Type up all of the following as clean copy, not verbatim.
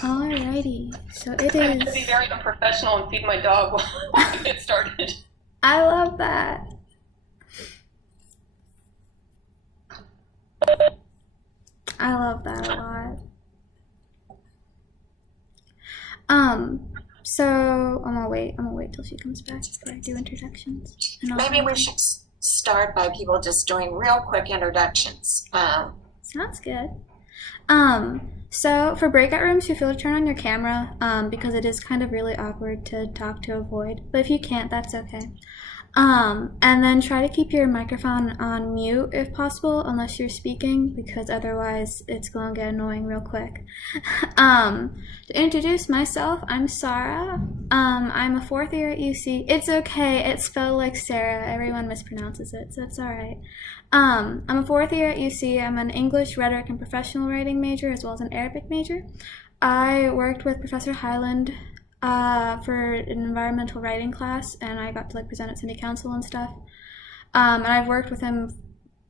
Alrighty, so it I'm going to be is. very unprofessional and feed my dog while we get started. I love that. I love that a lot. So I'm gonna wait till she comes back before I do introductions. And Maybe we should start by people just doing real quick introductions. Sounds good. So for breakout rooms, you feel to turn on your camera, because it is kind of really awkward to talk to a void. But if you can't, that's okay. And then try to keep your microphone on mute if possible, unless you're speaking, because otherwise it's gonna get annoying real quick. To introduce myself, I'm Sarah. I'm a fourth year at UC. It's okay, it's spelled like Sarah. Everyone mispronounces it, so it's alright. I'm a fourth year at UC. I'm an English, rhetoric, and professional writing major, as well as an Arabic major. I worked with Professor Highland for an environmental writing class, and I got to present at city council and stuff. And I've worked with him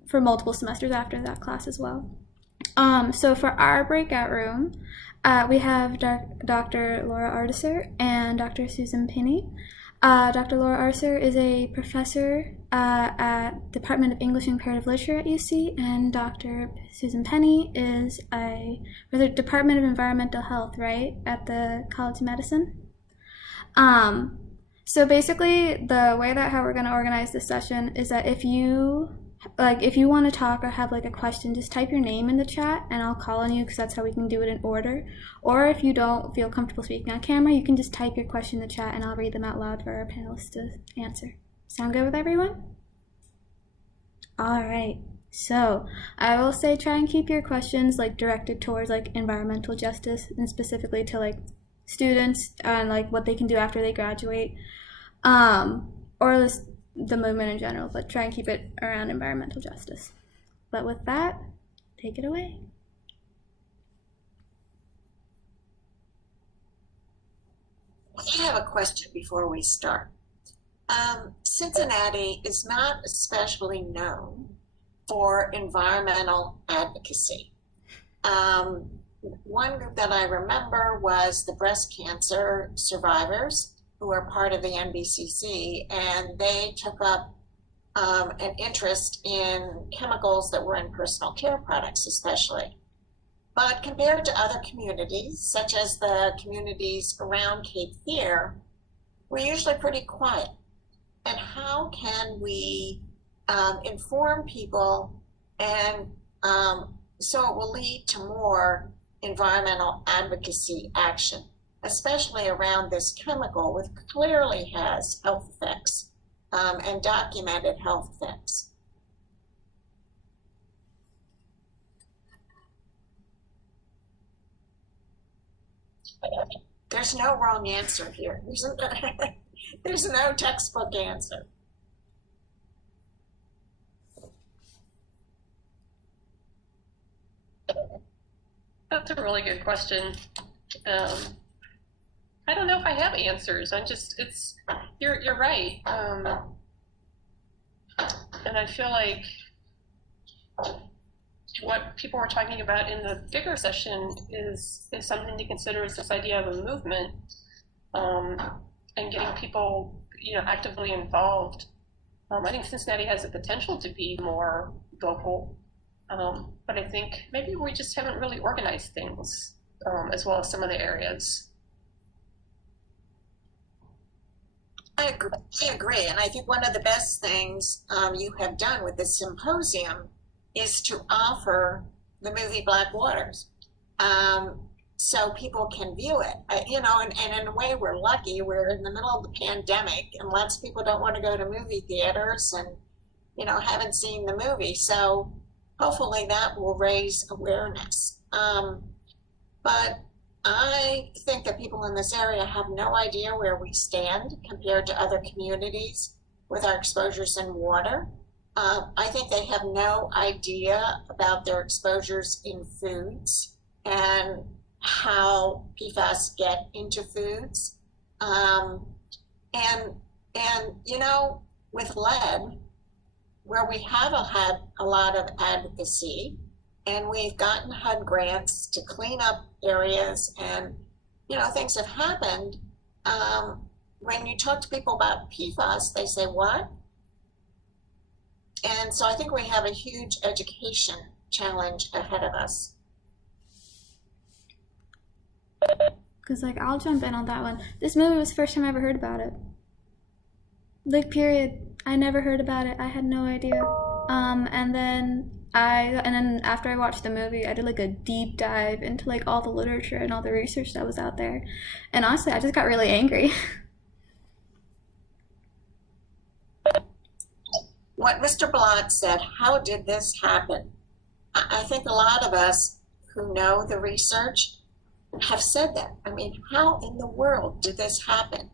for multiple semesters after that class as well. So for our breakout room, we have Dr. Laura Artiser and Dr. Susan Pinney. Dr. Laura Artiser is a professor at Department of English and Comparative Literature at UC, and Dr. Susan Pinney is a Department of Environmental Health, right, at the College of Medicine. So basically, the way that how we're going to organize this session is that if you want to talk or have a question, just type your name in the chat and I'll call on you, because that's how we can do it in order. Or if you don't feel comfortable speaking on camera, you can just type your question in the chat and I'll read them out loud for our panelists to answer. Sound good with everyone? All right. So I will say try and keep your questions directed towards environmental justice, and specifically to students and what they can do after they graduate, or the movement in general, but try and keep it around environmental justice. But with that, take it away. I have a question before we start. Cincinnati is not especially known for environmental advocacy. One group that I remember was the breast cancer survivors, who are part of the NBCC, and they took up an interest in chemicals that were in personal care products especially. But compared to other communities, such as the communities around Cape Fear, we're usually pretty quiet. And how can we inform people and so it will lead to more environmental advocacy action, especially around this chemical, which clearly has health effects and documented health effects? There's no wrong answer here. There's no textbook answer. That's a really good question. I don't know if I have answers. You're right. And I feel like what people were talking about in the bigger session is something to consider, is this idea of a movement, and getting people, actively involved. I think Cincinnati has the potential to be more vocal, but I think maybe we just haven't really organized things as well as some of the areas. I agree. And I think one of the best things you have done with this symposium is to offer the movie Black Waters, so people can view it. And in a way, we're lucky. We're in the middle of the pandemic, and lots of people don't want to go to movie theaters and, haven't seen the movie. So hopefully that will raise awareness. But I think that people in this area have no idea where we stand compared to other communities with our exposures in water. I think they have no idea about their exposures in foods and how PFAS get into foods. And with lead, where we have had a lot of advocacy, and we've gotten HUD grants to clean up areas, and things have happened. When you talk to people about PFAS, they say, what? And so I think we have a huge education challenge ahead of us. Because, like, I'll jump in on that one. This movie was the first time I ever heard about it. Like, period. I never heard about it. I had no idea. And then after I watched the movie, I did like a deep dive into like all the literature and all the research that was out there. And honestly, I just got really angry. What Mr. Blatt said, how did this happen? I think a lot of us who know the research have said that. I mean, how in the world did this happen?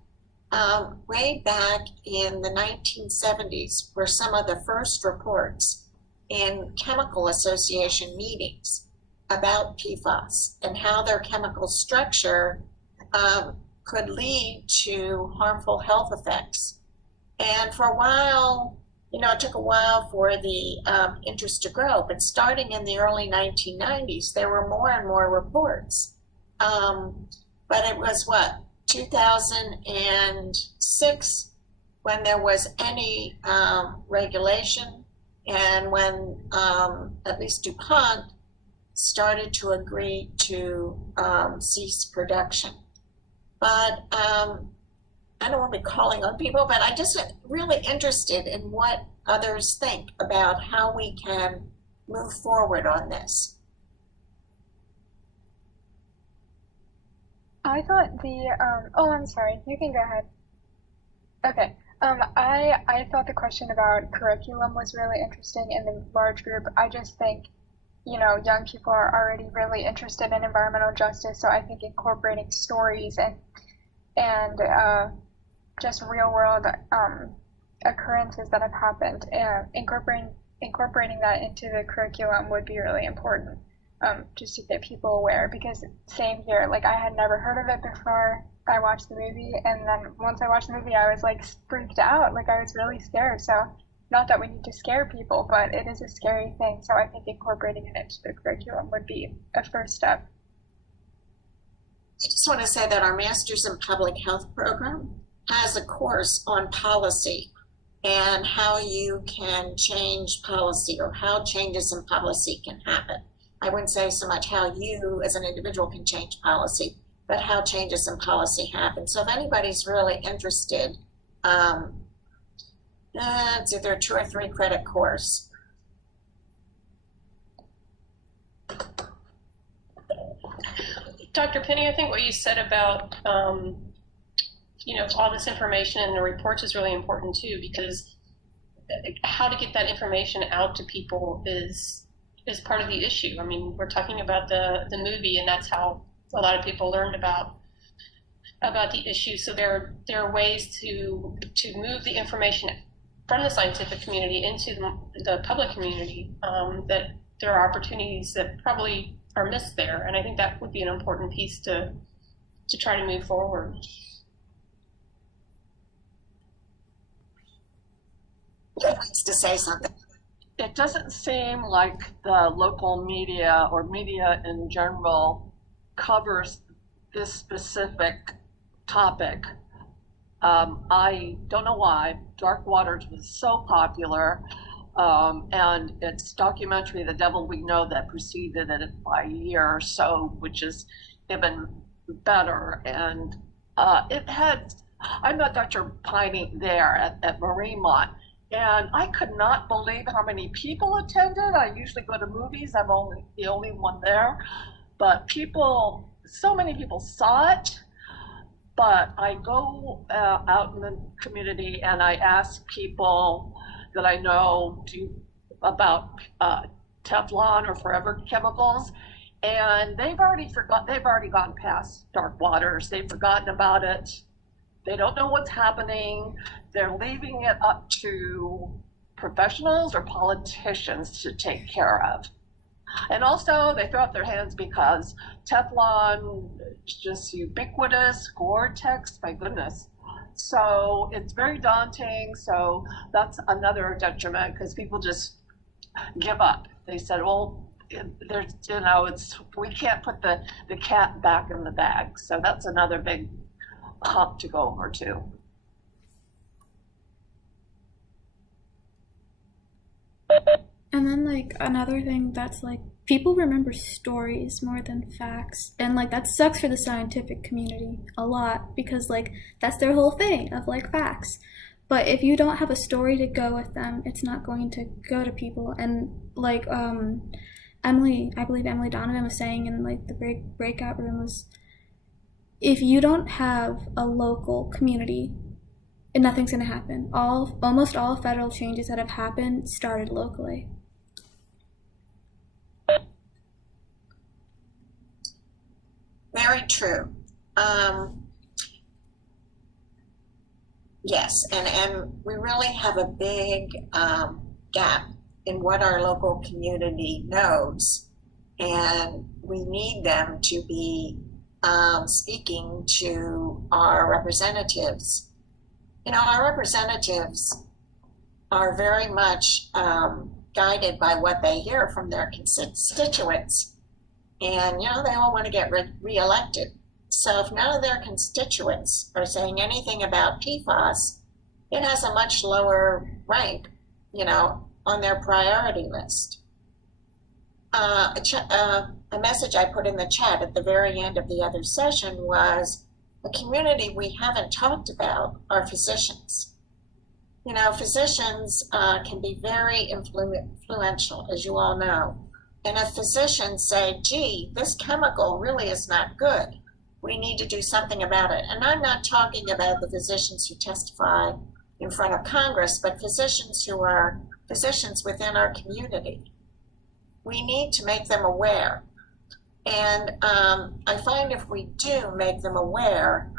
Way back in the 1970s were some of the first reports in chemical association meetings about PFAS and how their chemical structure could lead to harmful health effects. And for a while, it took a while for the interest to grow, but starting in the early 1990s, there were more and more reports. But it was 2006 when there was any regulation, and when at least DuPont started to agree to cease production. But I don't want to be calling on people, but I'm just really interested in what others think about how we can move forward on this. I thought I'm sorry, you can go ahead. Okay. I thought the question about curriculum was really interesting in the large group. I just think, young people are already really interested in environmental justice, so I think incorporating stories and just real world occurrences that have happened, incorporating that into the curriculum would be really important. Just to get people aware, because same here, like I had never heard of it before I watched the movie, and then once I watched the movie I was like freaked out, like I was really scared. So not that we need to scare people, but it is a scary thing, so I think incorporating it into the curriculum would be a first step. I just want to say that our Masters in Public Health program has a course on policy and how you can change policy, or how changes in policy can happen. I wouldn't say so much how you as an individual can change policy, but how changes in policy happen. So if anybody's really interested, it's either a 2 or 3 credit course. Dr. Pinney, I think what you said about all this information in the reports is really important too, because how to get that information out to people is part of the issue. I mean, we're talking about the movie, and that's how a lot of people learned about the issue. So there are ways to move the information from the scientific community into the public community, that there are opportunities that probably are missed there. And I think that would be an important piece to try to move forward. Wants to say something. It doesn't seem like the local media or media in general covers this specific topic. I don't know why. Dark Waters was so popular, and its documentary, The Devil We Know, that preceded it by a year or so, which is even better. And I met Dr. Pinney there at Mariemont. And I could not believe how many people attended. I usually go to movies. I'm the only one there. But so many people saw it. But I go out in the community and I ask people that I know about Teflon or forever chemicals. And they've already gone past Dark Waters. They've forgotten about it. They don't know what's happening. They're leaving it up to professionals or politicians to take care of. And also, they throw up their hands because Teflon is just ubiquitous, Gore-Tex, my goodness. So it's very daunting. So that's another detriment, because people just give up. They said, well, there's, we can't put the cat back in the bag. So that's another big hump to go over too. And then like another thing that's like people remember stories more than facts. And like that sucks for the scientific community a lot because like that's their whole thing of like facts. But if you don't have a story to go with them, it's not going to go to people. And like Emily, I believe Emily Donovan was saying in like the breakout room was if you don't have a local community, nothing's going to happen. Almost all federal changes that have happened started locally. Very true. Yes, and we really have a big gap in what our local community knows, and we need them to be speaking to our representatives. You know, our representatives are very much guided by what they hear from their constituents. And, you know, they all want to get reelected. So if none of their constituents are saying anything about PFAS, it has a much lower rank, you know, on their priority list. A message I put in the chat at the very end of the other session was, a community we haven't talked about are physicians. You know, physicians can be very influential, as you all know. And if physicians say, gee, this chemical really is not good, we need to do something about it. And I'm not talking about the physicians who testify in front of Congress, but physicians who are physicians within our community. We need to make them aware. And I find if we do make them aware,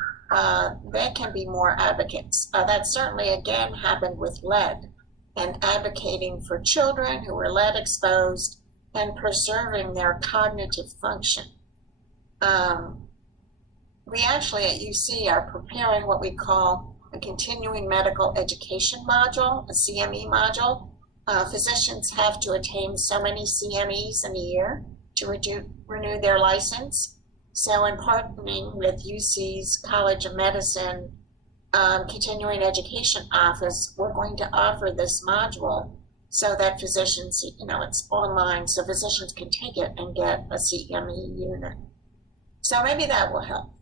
they can be more advocates. That certainly, again, happened with lead and advocating for children who were lead exposed and preserving their cognitive function. We actually at UC are preparing what we call a continuing medical education module, a CME module. Physicians have to attain so many CMEs in a year to renew their license. So in partnering with UC's College of Medicine Continuing Education Office, we're going to offer this module so that physicians, you know, it's online, so physicians can take it and get a CME unit. So maybe that will help.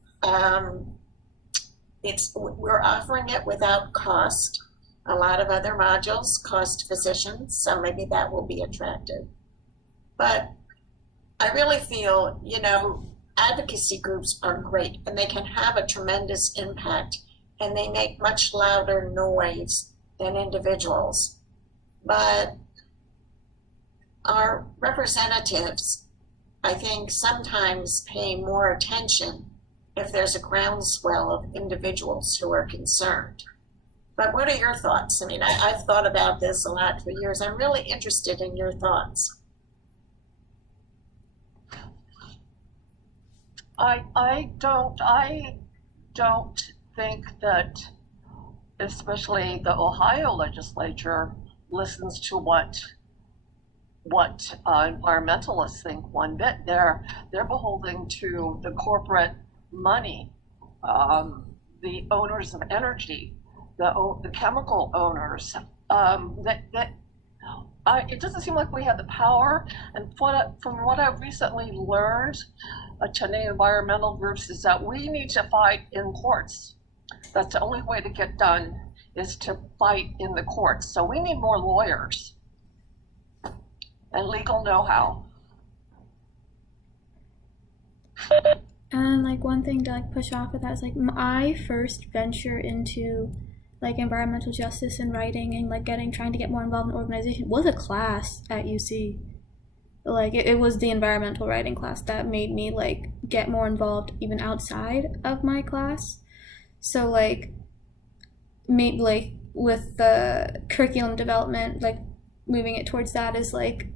We're offering it without cost. A lot of other modules cost physicians, so maybe that will be attractive. But I really feel, you know, advocacy groups are great and they can have a tremendous impact and they make much louder noise than individuals. But our representatives, I think, sometimes pay more attention if there's a groundswell of individuals who are concerned. But what are your thoughts? I mean, I've thought about this a lot for years. I'm really interested in your thoughts. I don't think that, especially the Ohio legislature, listens to what environmentalists think one bit. They're beholden to the corporate money, the owners of energy, the chemical owners. It doesn't seem like we have the power. And from what I've recently learned, attending environmental groups, is that we need to fight in courts. That's the only way to get done, is to fight in the courts. So we need more lawyers and legal know-how. And like one thing to like push off of that is like my first venture into like environmental justice and writing and like trying to get more involved in organization was a class at UC. Like it was the environmental writing class that made me like get more involved even outside of my class. So like maybe like with the curriculum development, like moving it towards that is like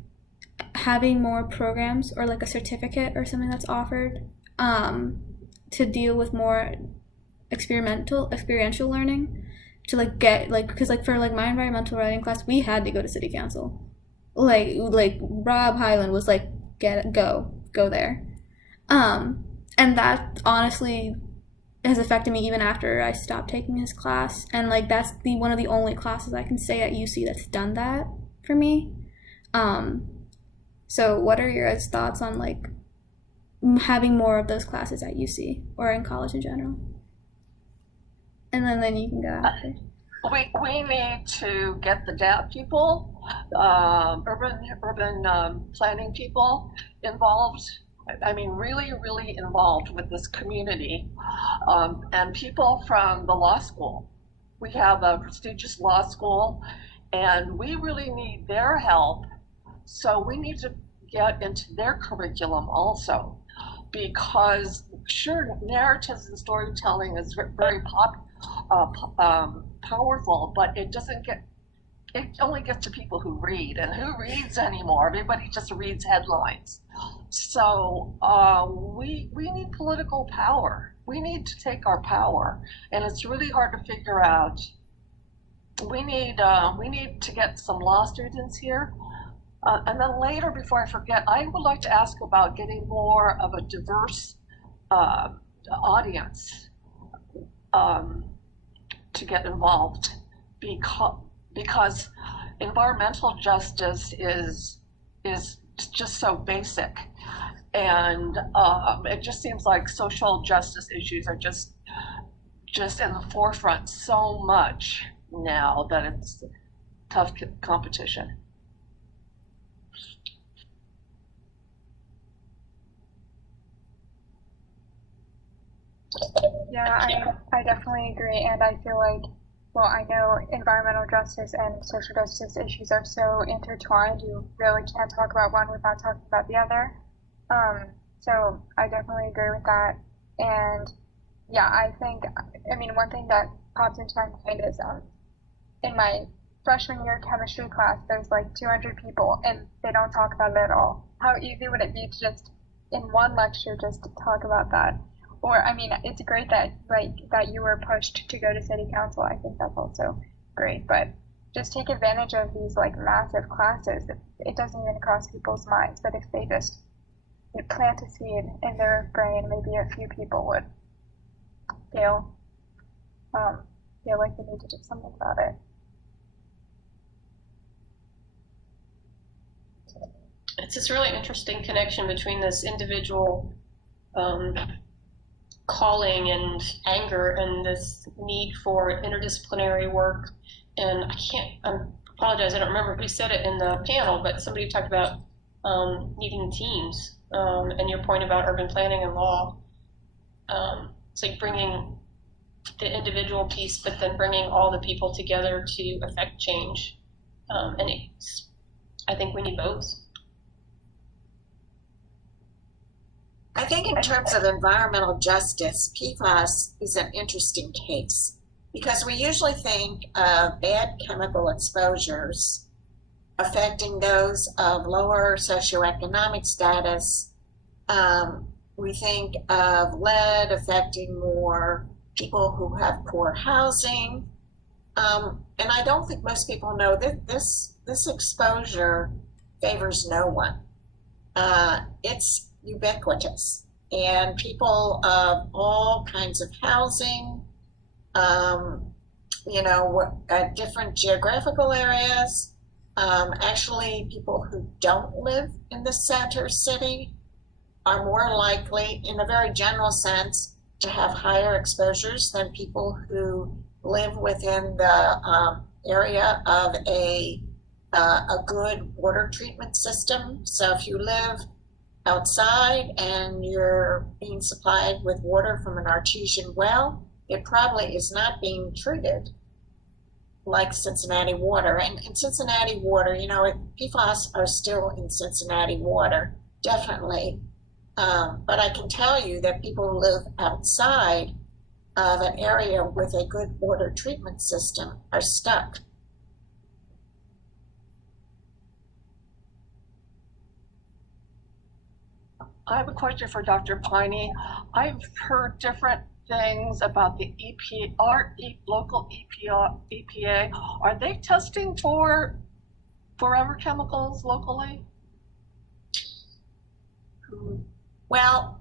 having more programs or like a certificate or something that's offered to deal with more experiential learning, to like get like, because like for like my environmental writing class we had to go to city council. Like Rob Highland was like go there. And that honestly has affected me even after I stopped taking his class. And like that's one of the only classes I can say at UC that's done that for me. So what are your guys' thoughts on like having more of those classes at UC or in college in general? And then you can go after. We need to get the DAP people, urban planning people involved. I mean, really, really involved with this community, and people from the law school. We have a prestigious law school, and we really need their help. So we need to get into their curriculum also, because sure, narratives and storytelling is very powerful, but it only gets to people who read, and who reads anymore? Everybody just reads headlines. So we need political power. We need to take our power, and it's really hard to figure out. We need to get some law students here, and then later, before I forget, I would like to ask about getting more of a diverse audience to get involved, because environmental justice is just so basic, and it just seems like social justice issues are just in the forefront so much now that it's tough competition. Yeah, I definitely agree, and I feel like, well, I know environmental justice and social justice issues are so intertwined. You really can't talk about one without talking about the other. So I definitely agree with that. And yeah, I mean, one thing that pops into my mind is in my freshman year chemistry class, there's like 200 people, and they don't talk about it at all. How easy would it be to just, in one lecture, just talk about that? Or, I mean, it's great that you were pushed to go to city council. I think that's also great. But just take advantage of these like massive classes. It doesn't even cross people's minds. But if they just plant a seed in their brain, maybe a few people would feel like they need to do something about it. It's this really interesting connection between this individual calling and anger and this need for interdisciplinary work. And I apologize, I don't remember who said it in the panel, but somebody talked about needing teams, and your point about urban planning and law. It's like bringing the individual piece, but then bringing all the people together to affect change. And I think we need both. I think in terms of environmental justice, PFAS is an interesting case because we usually think of bad chemical exposures affecting those of lower socioeconomic status. We think of lead affecting more people who have poor housing. And I don't think most people know that this exposure favors no one. It's ubiquitous, and people of all kinds of housing, different geographical areas, actually people who don't live in the center city are more likely, in a very general sense, to have higher exposures than people who live within the area of a good water treatment system. So if you live outside and you're being supplied with water from an artesian well, it probably is not being treated like Cincinnati water. And in Cincinnati water, PFAS are still in Cincinnati water, definitely. But I can tell you that people who live outside of an area with a good water treatment system are stuck. I have a question for Dr. Pinney. I've heard different things about the local EPA. Are they testing for forever chemicals locally? Well,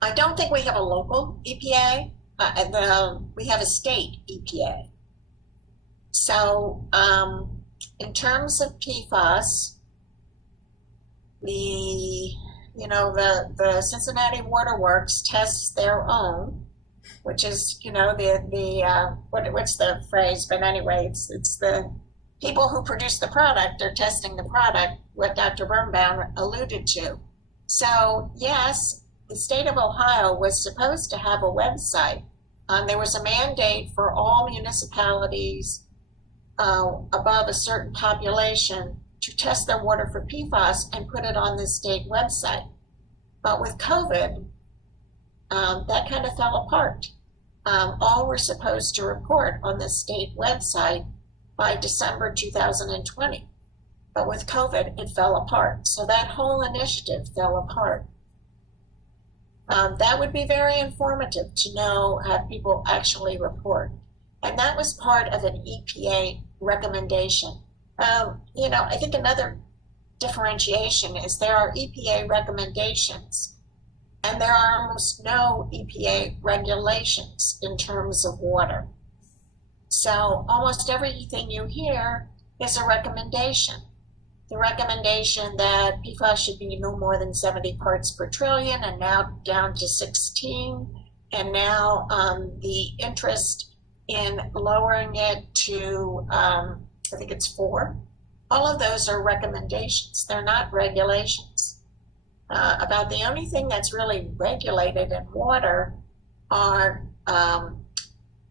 I don't think we have a local EPA. We have a state EPA. So in terms of PFAS, the Cincinnati Waterworks tests their own, which is what's the phrase? But anyway, it's the people who produce the product are testing the product. What Dr. Birnbaum alluded to. So yes, the state of Ohio was supposed to have a website. There was a mandate for all municipalities above a certain population to test their water for PFAS and put it on the state website. But with COVID, that kind of fell apart. All were supposed to report on the state website by December 2020. But with COVID, it fell apart. So that whole initiative fell apart. That would be very informative to know how people actually report. And that was part of an EPA recommendation. I think another differentiation is there are EPA recommendations and there are almost no EPA regulations in terms of water. So almost everything you hear is a recommendation. The recommendation that PFAS should be no more than 70 parts per trillion and now down to 16, and now the interest in lowering it to, I think it's 4. All of those are recommendations. They're not regulations. About the only thing that's really regulated in water are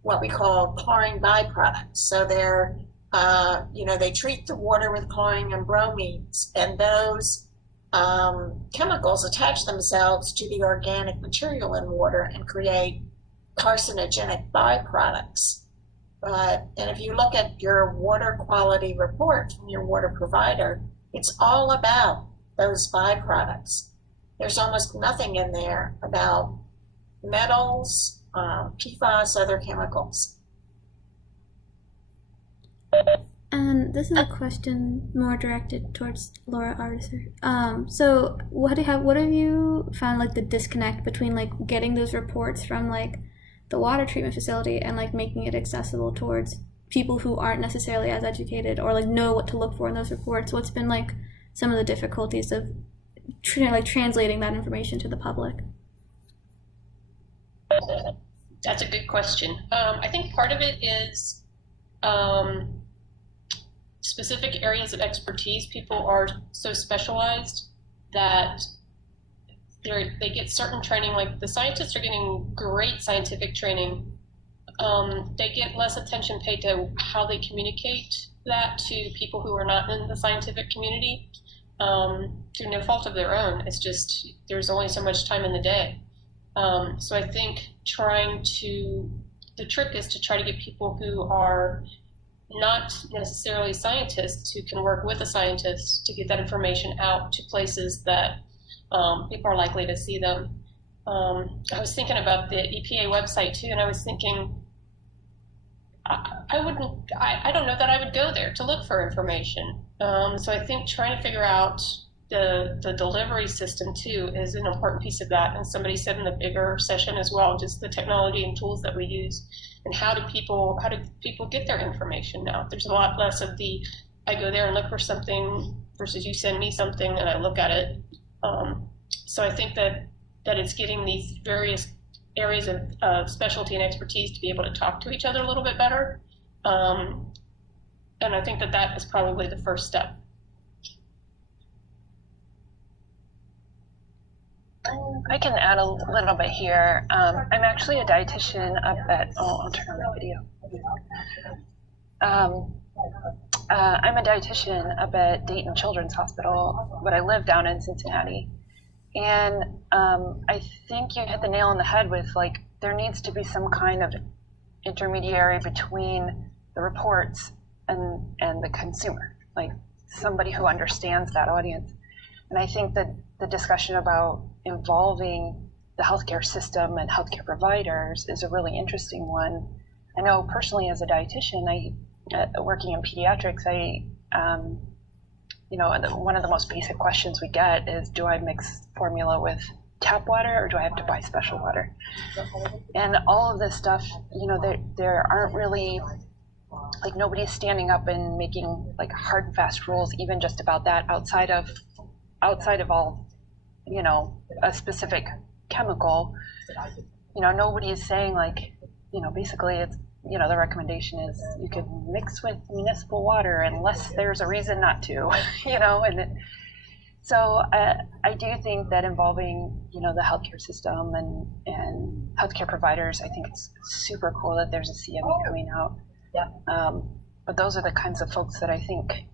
what we call chlorine byproducts. So they're they treat the water with chlorine and bromines, and those chemicals attach themselves to the organic material in water and create carcinogenic byproducts. And if you look at your water quality report from your water provider, it's all about those byproducts. There's almost nothing in there about metals, PFAS, other chemicals. And this is a question more directed towards Laura Artiser. So what have you found like the disconnect between like getting those reports from like the water treatment facility and like making it accessible towards people who aren't necessarily as educated or like know what to look for in those reports? What's been like some of the difficulties of translating that information to the public? That's a good question. I think part of it is specific areas of expertise. People are so specialized that they get certain training. Like the scientists are getting great scientific training. They get less attention paid to how they communicate that to people who are not in the scientific community through no fault of their own. It's just there's only so much time in the day. So I think the trick is to try to get people who are not necessarily scientists who can work with a scientist to get that information out to places that people are likely to see them. I was thinking about the EPA website too, and I was thinking, I don't know that I would go there to look for information. So I think trying to figure out the delivery system too is an important piece of that. And somebody said in the bigger session as well, just the technology and tools that we use, and how do people get their information now? There's a lot less of I go there and look for something versus you send me something and I look at it. So I think that it's getting these various areas of specialty and expertise to be able to talk to each other a little bit better. And I think that is probably the first step. I can add a little bit here. I'm actually a dietitian up at, I'll turn on my video. I'm a dietitian up at Dayton Children's Hospital, but I live down in Cincinnati. And I think you hit the nail on the head with like, there needs to be some kind of intermediary between the reports and the consumer, like somebody who understands that audience. And I think that the discussion about involving the healthcare system and healthcare providers is a really interesting one. I know personally as a dietitian, working in pediatrics, one of the most basic questions we get is, do I mix formula with tap water or do I have to buy special water? And all of this stuff, there aren't really, like, nobody's standing up and making like hard and fast rules even just about that outside of all, a specific chemical. Nobody's saying like, basically it's, the recommendation is you can mix with municipal water unless there's a reason not to, so I do think that involving, the healthcare system and healthcare providers, I think it's super cool that there's a CME coming out. Yeah. But those are the kinds of folks that I think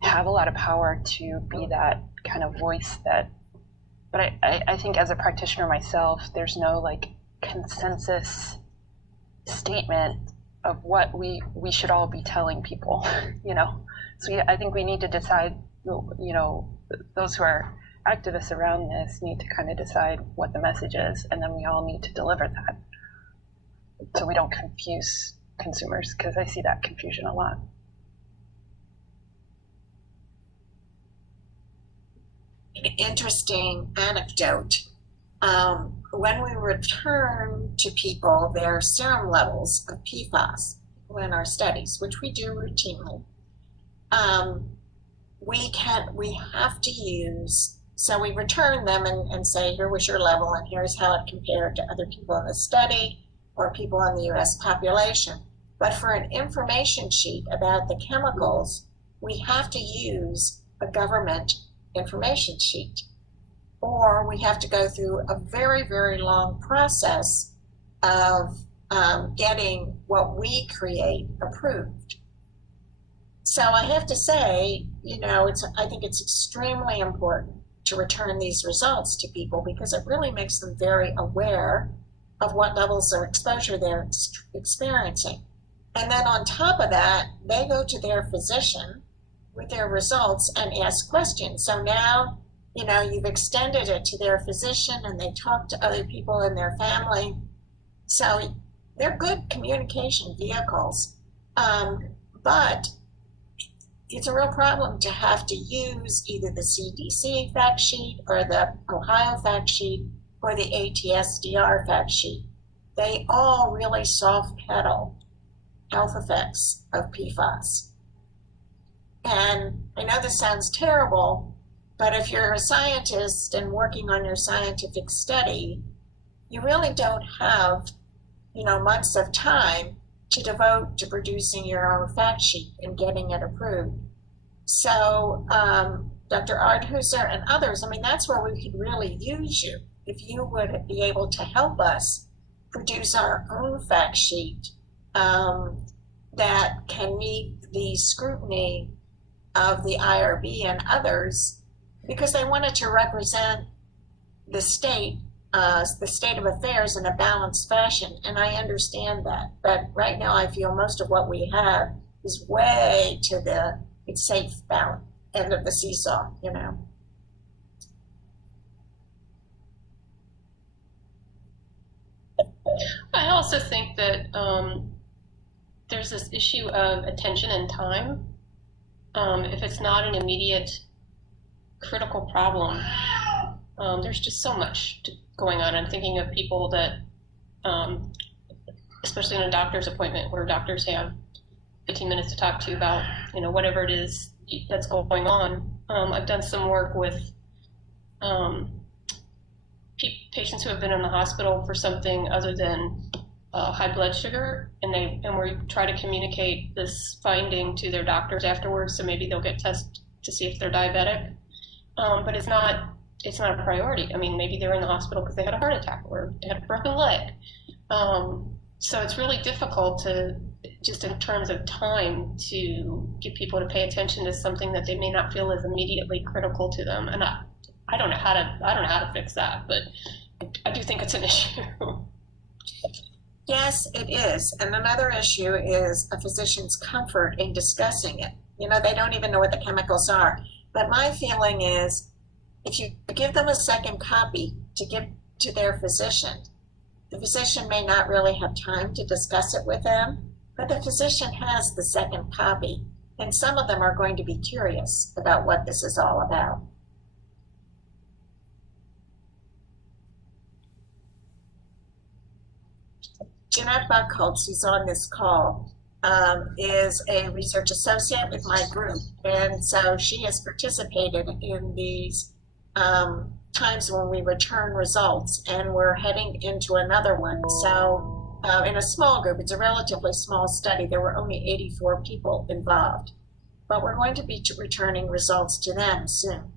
have a lot of power to be that kind of voice but I think as a practitioner myself, there's no like consensus statement of what we should all be telling people, So I think we need to decide, those who are activists around this need to kind of decide what the message is, and then we all need to deliver that so we don't confuse consumers, because I see that confusion a lot. An interesting anecdote. When we return to people their serum levels of PFAS in our studies, which we do routinely, we have to use, so we return them and say, here was your level and here's how it compared to other people in the study or people in the US population. But for an information sheet about the chemicals, we have to use a government information sheet, or we have to go through a very, very long process of getting what we create approved. So I have to say, I think it's extremely important to return these results to people because it really makes them very aware of what levels of exposure they're experiencing. And then on top of that, they go to their physician with their results and ask questions. So now, you've extended it to their physician and they talk to other people in their family. So they're good communication vehicles. But it's a real problem to have to use either the CDC fact sheet or the Ohio fact sheet or the ATSDR fact sheet. They all really soft pedal health effects of PFAS. And I know this sounds terrible, but if you're a scientist and working on your scientific study, you really don't have, months of time to devote to producing your own fact sheet and getting it approved. So Dr. Ardhuser and others, that's where we could really use you. If you would be able to help us produce our own fact sheet that can meet the scrutiny of the IRB and others, because they wanted to represent the state of affairs in a balanced fashion, and I understand that. But right now I feel most of what we have is way to the it's safe balance end of the seesaw, I also think that there's this issue of attention and time. If it's not an immediate critical problem, there's just so much going on. I'm thinking of people that, especially in a doctor's appointment where doctors have 15 minutes to talk to you about, whatever it is that's going on. I've done some work with patients who have been in the hospital for something other than high blood sugar, and we try to communicate this finding to their doctors afterwards, so maybe they'll get tested to see if they're diabetic. But it's not a priority. Maybe they're in the hospital because they had a heart attack or they had a broken leg. So it's really difficult to, just in terms of time, to get people to pay attention to something that they may not feel is immediately critical to them. And I don't know how to fix that, but I do think it's an issue. Yes, it is. And another issue is a physician's comfort in discussing it. They don't even know what the chemicals are. But my feeling is if you give them a second copy to give to their physician, the physician may not really have time to discuss it with them, but the physician has the second copy. And some of them are going to be curious about what this is all about. Jeanette Buckholtz, who's on this call, is a research associate with my group. And so she has participated in these times when we return results, and we're heading into another one. So in a small group, it's a relatively small study. There were only 84 people involved, but we're going to be returning results to them soon.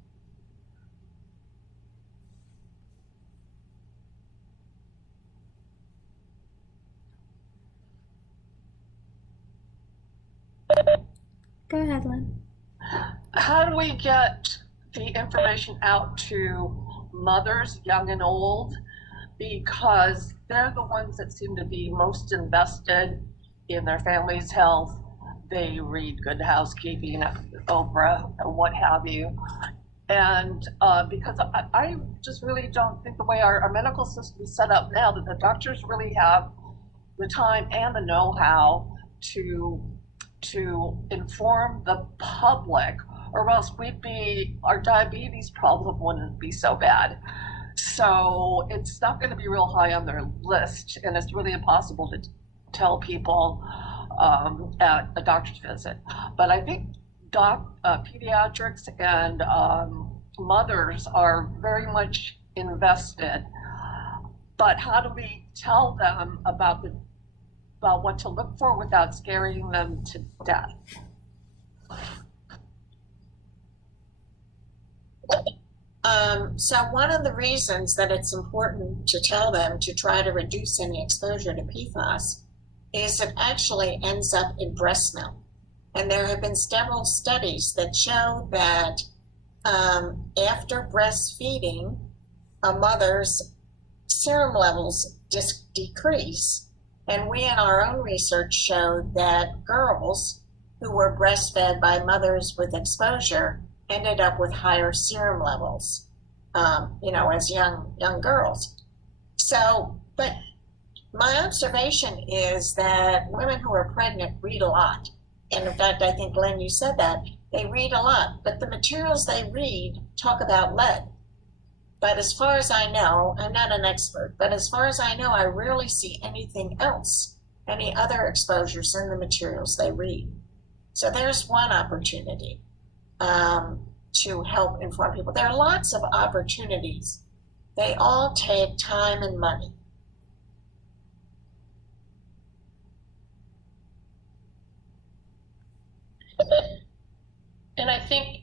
Go ahead, Lynn. How do we get the information out to mothers, young and old? Because they're the ones that seem to be most invested in their family's health. They read Good Housekeeping, Oprah, and what have you. And because I just really don't think the way our medical system is set up now, that the doctors really have the time and the know-how to inform the public, or else our diabetes problem wouldn't be so bad. So it's not going to be real high on their list, and it's really impossible to tell people at a doctor's visit. But I think pediatrics and mothers are very much invested. But how do we tell them about what to look for without scaring them to death? So one of the reasons that it's important to tell them to try to reduce any exposure to PFAS is it actually ends up in breast milk. And there have been several studies that show that after breastfeeding, a mother's serum levels decrease. And we in our own research showed that girls who were breastfed by mothers with exposure ended up with higher serum levels, as young girls. So, but my observation is that women who are pregnant read a lot. And in fact, I think, Lynn, you said that. They read a lot, but the materials they read talk about lead. But as far as I know, I'm not an expert, but as far as I know, I rarely see anything else, any other exposures in the materials they read. So there's one opportunity to help inform people. There are lots of opportunities. They all take time and money. And I think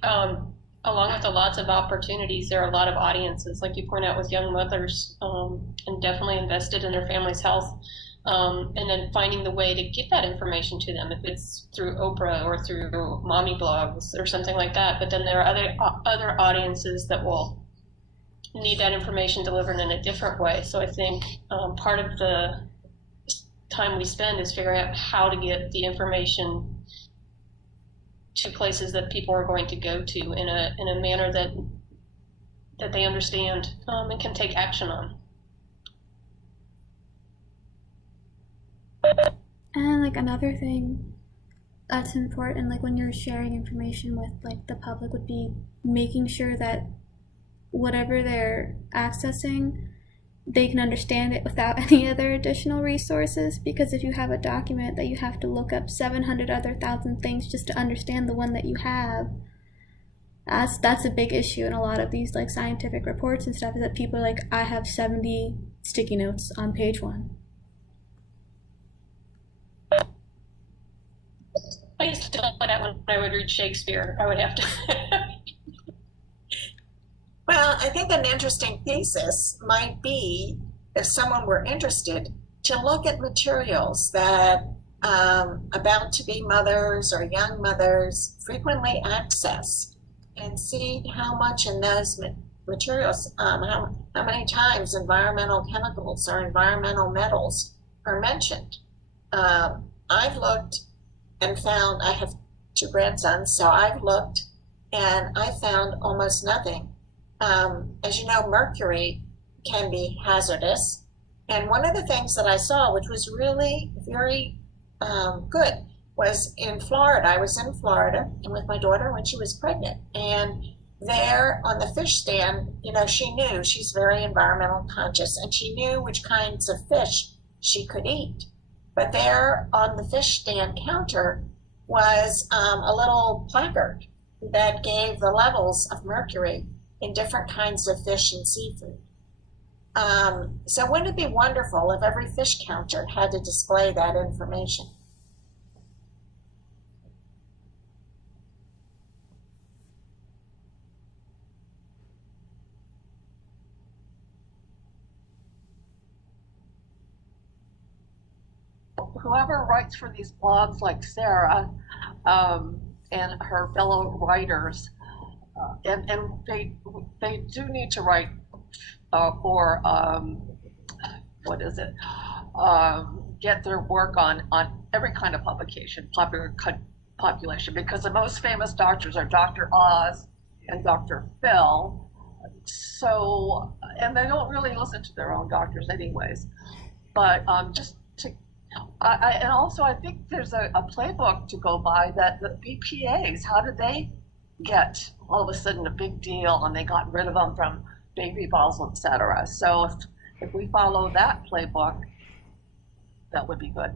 along with the lots of opportunities, there are a lot of audiences, like you point out, with young mothers, and definitely invested in their family's health, and then finding the way to get that information to them, if it's through Oprah or through mommy blogs or something like that. But then there are other audiences that will need that information delivered in a different way. So I think part of the time we spend is figuring out how to get the information to places that people are going to go to in a manner that they understand and can take action on. And like another thing that's important, like when you're sharing information with like the public, would be making sure that whatever they're accessing, they can understand it without any other additional resources. Because if you have a document that you have to look up 700 other thousand things just to understand the one that you have, that's a big issue in a lot of these like scientific reports and stuff, is that people are like, I have 70 sticky notes on page 1. I used to do that when I would read Shakespeare. I would have to. Well, I think an interesting thesis might be, if someone were interested, to look at materials that about to be mothers or young mothers frequently access, and see how much in those materials, how many times environmental chemicals or environmental metals are mentioned. I've looked and found, I have 2 grandsons, so I've looked and I found almost nothing. As you know, mercury can be hazardous. And one of the things that I saw, which was really very good, was in Florida. I was in Florida and with my daughter when she was pregnant. And there on the fish stand, she knew she's very environmental conscious and she knew which kinds of fish she could eat. But there on the fish stand counter was a little placard that gave the levels of mercury in different kinds of fish and seafood. So wouldn't it be wonderful if every fish counter had to display that information? Whoever writes for these blogs like Sarah and her fellow writers, and they do need to write for what is it? Get their work on every kind of publication, population, because the most famous doctors are Dr. Oz and Dr. Phil. So, and they don't really listen to their own doctors anyways. But just to and also, I think there's a playbook to go by that the BPAs, how did they get all of a sudden a big deal and they got rid of them from baby bottles, etc. So if we follow that playbook, that would be good.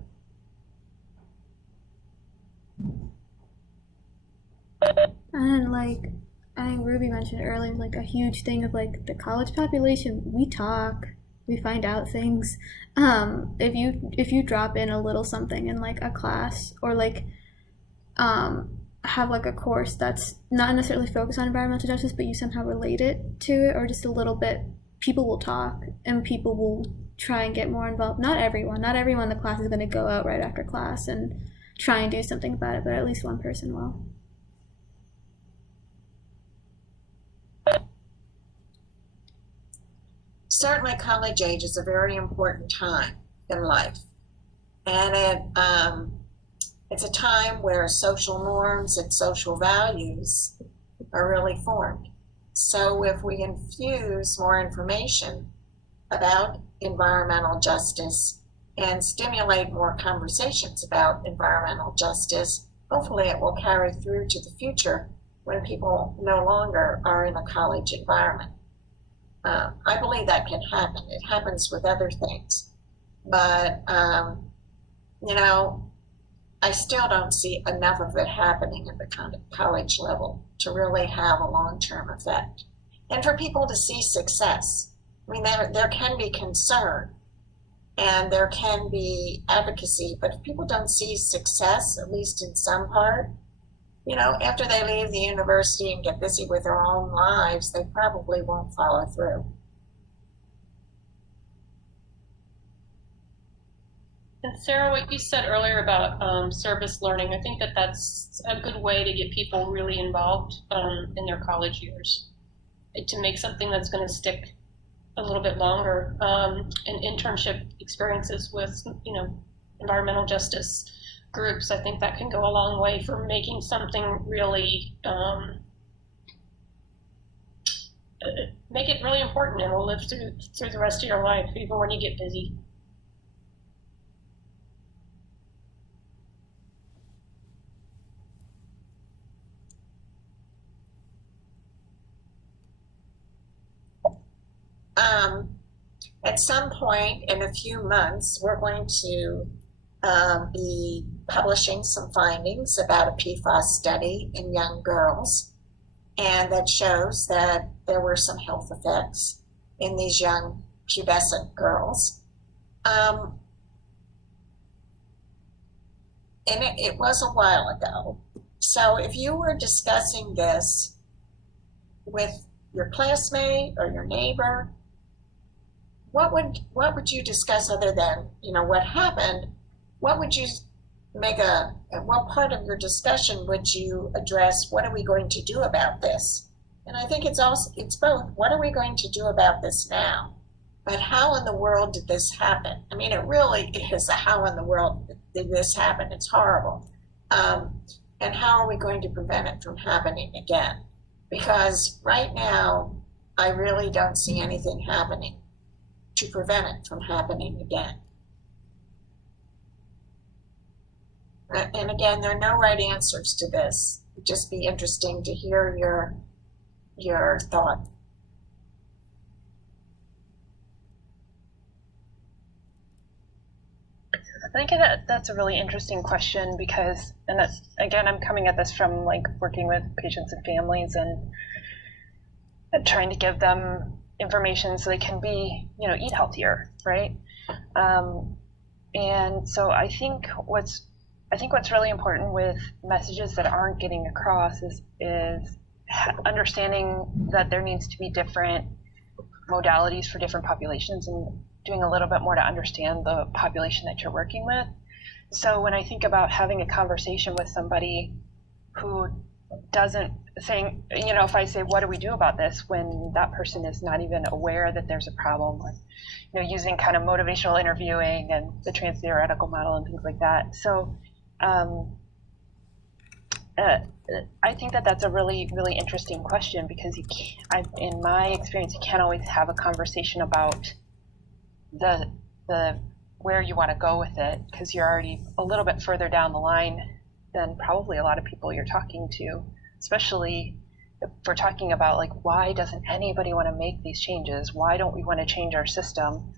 And like I think Ruby mentioned earlier, like a huge thing of like the college population, we talk, we find out things. If you drop in a little something in like a class or like have like a course that's not necessarily focused on environmental justice, but you somehow relate it to it or just a little bit, people will talk and people will try and get more involved. Not everyone in the class is going to go out right after class and try and do something about it, but at least one person will. Certainly college age is a very important time in life. And it's a time where social norms and social values are really formed. So if we infuse more information about environmental justice and stimulate more conversations about environmental justice, hopefully it will carry through to the future when people no longer are in a college environment. I believe that can happen. It happens with other things. But, I still don't see enough of it happening at the kind of college level to really have a long-term effect. And for people to see success. I mean, there can be concern and there can be advocacy, but if people don't see success, at least in some part, after they leave the university and get busy with their own lives, they probably won't follow through. And Sarah, what you said earlier about service learning, I think that's a good way to get people really involved in their college years, to make something that's going to stick a little bit longer. And internship experiences with, environmental justice groups, I think that can go a long way for making something really, make it really important and will live through the rest of your life, even when you get busy. At some point in a few months, we're going to be publishing some findings about a PFAS study in young girls, and that shows that there were some health effects in these young pubescent girls. And it was a while ago. So if you were discussing this with your classmate or your neighbor, what would you discuss other than, what happened? What would you what part of your discussion would you address? What are we going to do about this? And I think it's both. What are we going to do about this now? But how in the world did this happen? I mean, it really is a how in the world did this happen? It's horrible. And how are we going to prevent it from happening again? Because right now, I really don't see anything happening to prevent it from happening again. And again, there are no right answers to this. It'd just be interesting to hear your thought. I think that's a really interesting question because, and that's, again, I'm coming at this from like working with patients and families and trying to give them information so they can be, eat healthier, right? And so I think what's really important with messages that aren't getting across is understanding that there needs to be different modalities for different populations and doing a little bit more to understand the population that you're working with. So when I think about having a conversation with somebody who doesn't saying, if I say, what do we do about this, when that person is not even aware that there's a problem, or, using kind of motivational interviewing and the trans-theoretical model and things like that. So I think that that's a really, really interesting question because in my experience, you can't always have a conversation about the where you want to go with it because you're already a little bit further down the line than probably a lot of people you're talking to, especially if we're talking about like, why doesn't anybody want to make these changes? Why don't we want to change our system?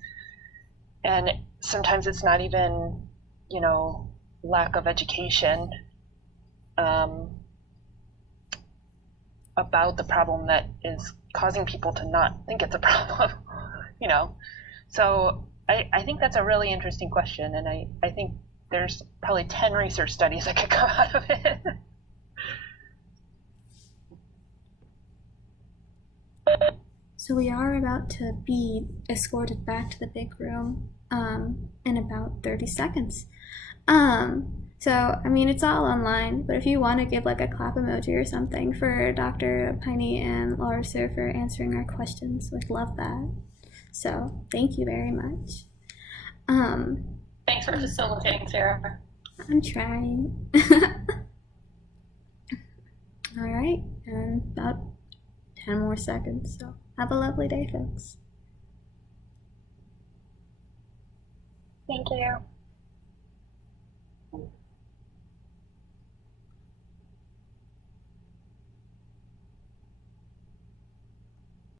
And sometimes it's not even, lack of education about the problem that is causing people to not think it's a problem, So I think that's a really interesting question, and I think there's probably 10 research studies that could come out of it. So we are about to be escorted back to the big room in about 30 seconds. So, it's all online, but if you want to give like a clap emoji or something for Dr. Pinney and Laura Sir for answering our questions, we'd love that. So, thank you very much. Thanks for facilitating, Sarah. I'm trying. All right, and about 10 more seconds, so have a lovely day, folks. Thank you.